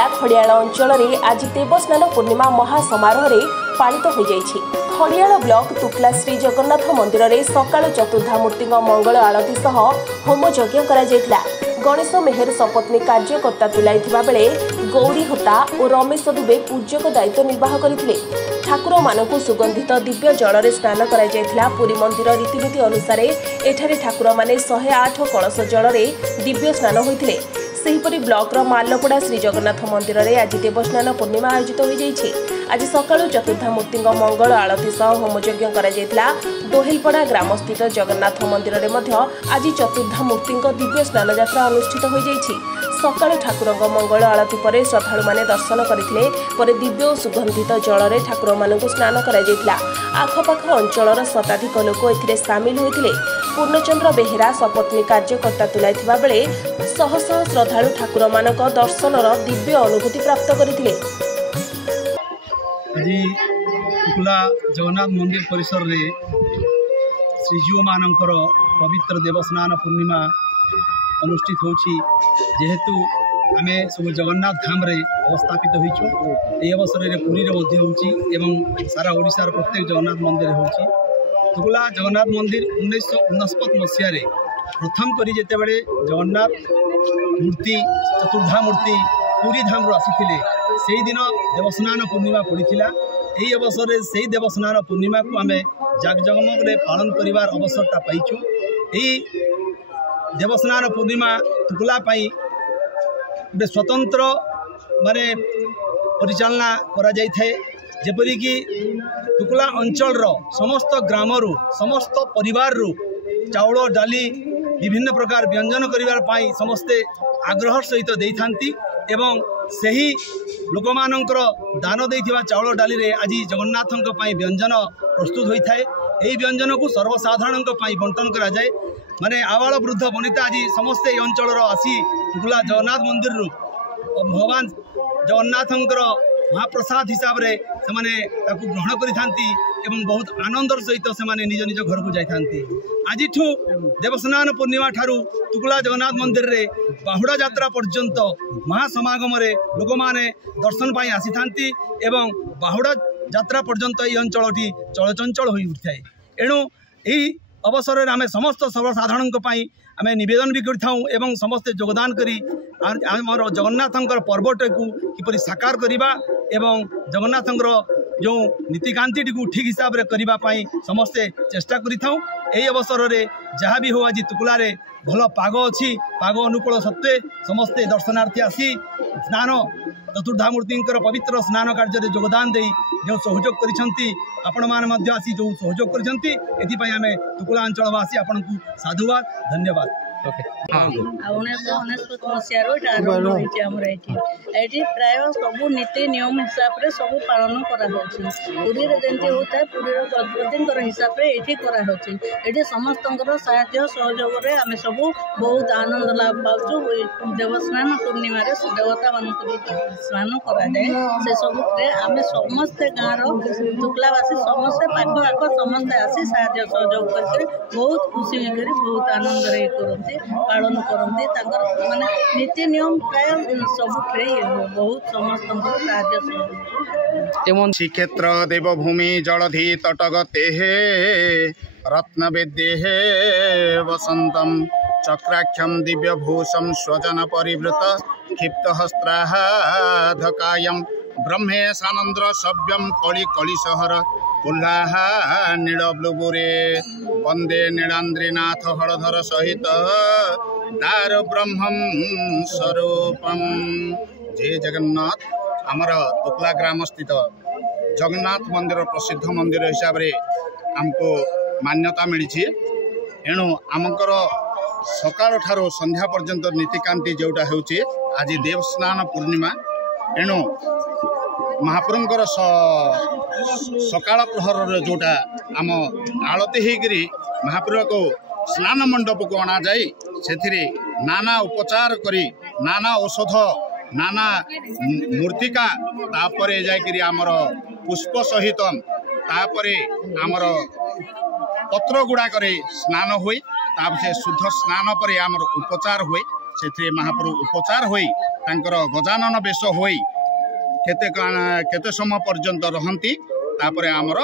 जिला खड़ियाल अंचल में आज देवस्नान पूर्णिमा महासमारोह पालित हो जाइछि। खड़ियाल ब्लॉक तुकला श्री जगन्नाथ मंदिर में सकाल चतुर्धामूर्ति मंगल आरती सह होम यज्ञ करा जायतिला। गणेश मेहर सपत्नी कार्यकर्ता तुलाइथिबा बेले गौरी होता और रमेश दुबे पूज्यक दायित्व निर्वाह करथिले। ठाकुर मानकु सुगंधित दिव्य जल में स्नान करा जायतिला। पुरी मंदिर रीतिनीति अनुसार एठारे ठाकुर माने 108 कलश जल में दिव्य स्नान होइथिले। सेहीपरि ब्लॉक मालपड़ा श्री जगन्नाथ मंदिर में आज देवस्नान पूर्णिमा आयोजित हो जाइछि। आज सकाळु चतुर्धामूर्ति मंगल आरती सह होमयज्ञ करा जायतिला। दोहिलपड़ा ग्रामस्थित जगन्नाथ मंदिर में आज चतुर्धामूर्ति दिव्य स्नान यात्रा अनुष्ठित हो जाइछि। सकाळु ठाकुर मंगल आरती पर श्रद्धालु माने दर्शन करथिले। पर दिव्य और सुगंधित जल में ठाकुर मानकु स्नान करा जायतिला। आखपाख अंचलर शताधिक लोक एथिरे सामिल होइथिले। पूर्णचंद्र बेहेरा सपत्नी कार्यकर्ता तुलाइथिबा बेले शह शह श्रद्धालु ठाकुर मानक दर्शनर दिव्य अनुभूति प्राप्त करथिले। आज तुकला जगन्नाथ मंदिर परिसर रे श्रीजीव मानकर पवित्र देवस्नान पूर्णिमा अनुष्ठित होछि। जेहेतु आमे सब जगन्नाथ धाम रे अवस्थापित होइछु, ए अवसर रे पुरी रे मध्य होछि एवं सारा ओडिसा रे प्रत्येक जगन्नाथ मंदिर होछि। तुकला जगन्नाथ मंदिर 1969 मसीह रे प्रथम करी जेते बेले जगन्नाथ मूर्ति चतुर्धा मूर्ति पुरी धाम रो आसीथिले, सेही दिन देवस्नान पूर्णिमा पड़ीथिला। एही अवसर रे सेही देवस्नान पूर्णिमा को आमे जाकजमक रे पालन करिवार अवसरता पाइछु। एही देवस्नान पूर्णिमा तुकला पाई गोटे स्वतंत्र माने परिचालना करा जाय थाए। जेपरि कि तुकला अंचल रो समस्त ग्रामरू समस्त परिवार रू चाउल डाली विभिन्न प्रकार व्यंजन करिवार पाई समस्ते आग्रह सहित देई थांती एवं सही लोक मानकर दान देइथिबा चाउल डाली रे आज जगन्नाथंक पाई व्यंजन प्रस्तुत होई थाए। एही व्यंजन को सर्वसाधारण पाई बंटन करा जाए। माने आबाल वृद्ध वनिता आज समस्ते अंचल आसी तुकला जगन्नाथ मंदिर रू भगवान जगन्नाथंकर महाप्रसाद हिसाब रे सेमाने ताकु ग्रहण करि थांती एवं बहुत आनंदर सहित सेमाने निज निज घर को जाय थांती। आज देवस्नान पूर्णिमा ठारू तुकला जगन्नाथ मंदिर रे बाहुड़ा यात्रा पर्यंत महासमागम रे लोक माने दर्शन पाई आसी थांती एवं बाहुड़ा यात्रा पर्यंत ये अंचलटी चलचंचल होई उठिथाए। एणु एही अवसर रे आमे समस्त सर्वसाधारण आमे निवेदन भी करथाऊ एवं समस्ते योगदान करी आमर जगन्नाथंकर पर्वट को किपरि साकार करिबा एवं जगन्नाथंकर जो नीतिकांति को ठीक हिसाब रे करिबा पाई समस्ते चेष्टा करिथाऊ। एही अवसर रे जहाँ भी हो आज तुकला रे भल पाग अच्छी पाग अनुकूल सत्वे समस्ते दर्शनार्थी आसी स्नान चतुर्धामूर्ति पवित्र स्नान कार्य योगदान दे जो सहयोग करिसंती आपण मान मध्य आसी जो सहयोग करिसंती एथिपाई आमे तुकला अंचलवासी आपण को साधुवाद धन्यवाद। प्राय सब नीति नियम हिसाब से सब पालन पुरी जमी होता है पुरी गणपति हिसाब से ये समस्त साहाय्य सहयोग आम सब बहुत आनंद लाभ पाचु। देवस्नान पूर्णिमा देवता मान स्नान कराए से सब आम समस्ते गाँव तुकलावासी समस्ते पाख आख समस्ते आसी साहाय्य सहयोग कर बहुत खुशी होकर बहुत आनंद करते पालन करते माने नीति नियम प्राय सब बहुत समस्त साहाय्य सहयोग। श्रीक्षेत्र देवभूमि जलधि तटगते रत्नवेद्ये वसंतम चक्राख्यम दिव्यभूषम स्वजन परिवृत क्षिप्तहस्त्राधकायम ब्रह्मेशानंद्र सव्यम कली कलिशहर उल्लाह नीलब्लुबुरे वंदे नीलाद्रीनाथ हलधर सहित दार ब्रह्मम स्वरूपम। जय जगन्नाथ। आमर तुकला ग्राम स्थित जगन्नाथ मंदिर प्रसिद्ध मंदिर हिसाब रे आमको मान्यता मिली। एणु आमकर सकाळ ठारो संध्या पर्यंत नीतिकांति जोटा होउची आज देवस्नान पूर्णिमा। एणु महाप्रभुंकर सकाळ प्रहर जोटा आम आलती होकर महाप्रभु को स्नान मंडप को अणा जाए से नाना उपचार करी नाना औषध नाना मूर्तिका तापरे जाकर आमर पुष्प सहित तापरे आमर पत्र गुड़ाक स्नान हुए ताप से शुद्ध स्नान पर आमर उपचार हुए से महाप्रभु उपचार हुई तांकर गजानन बेश होई केते समय पर्यंत रहंती तापर आमर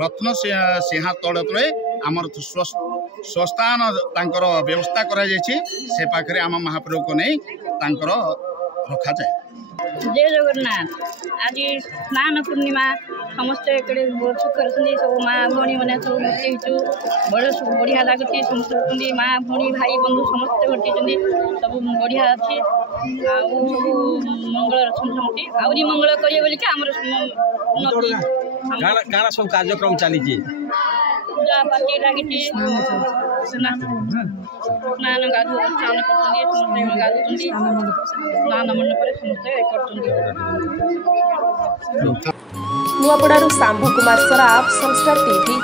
रत्न सिंहा तले तले आमर स्वस्थान तांकर व्यवस्था करा जायछि से पाखरे आम महाप्रभु को नहीं तांकर रखा जाए। जय जगन्नाथ। आज स्नान पूर्णिमा समस्त सुख सब माँ भौणी मैंने सब घटी बढ़िया लगुच समस्त माँ भौणी भाई बंधु समस्त घटी सब बढ़िया अच्छी मंगल समझी आहरी मंगल करेंगे बोलिक काना सब कार्यक्रम चली पूजा पाठ लगी स्नान गाधु स्नान कर समस्त गाधुच्च स्नान मंडप समस्त कर नुआपड़ारू शांभु कुमार सराफ संस्कार टीवी।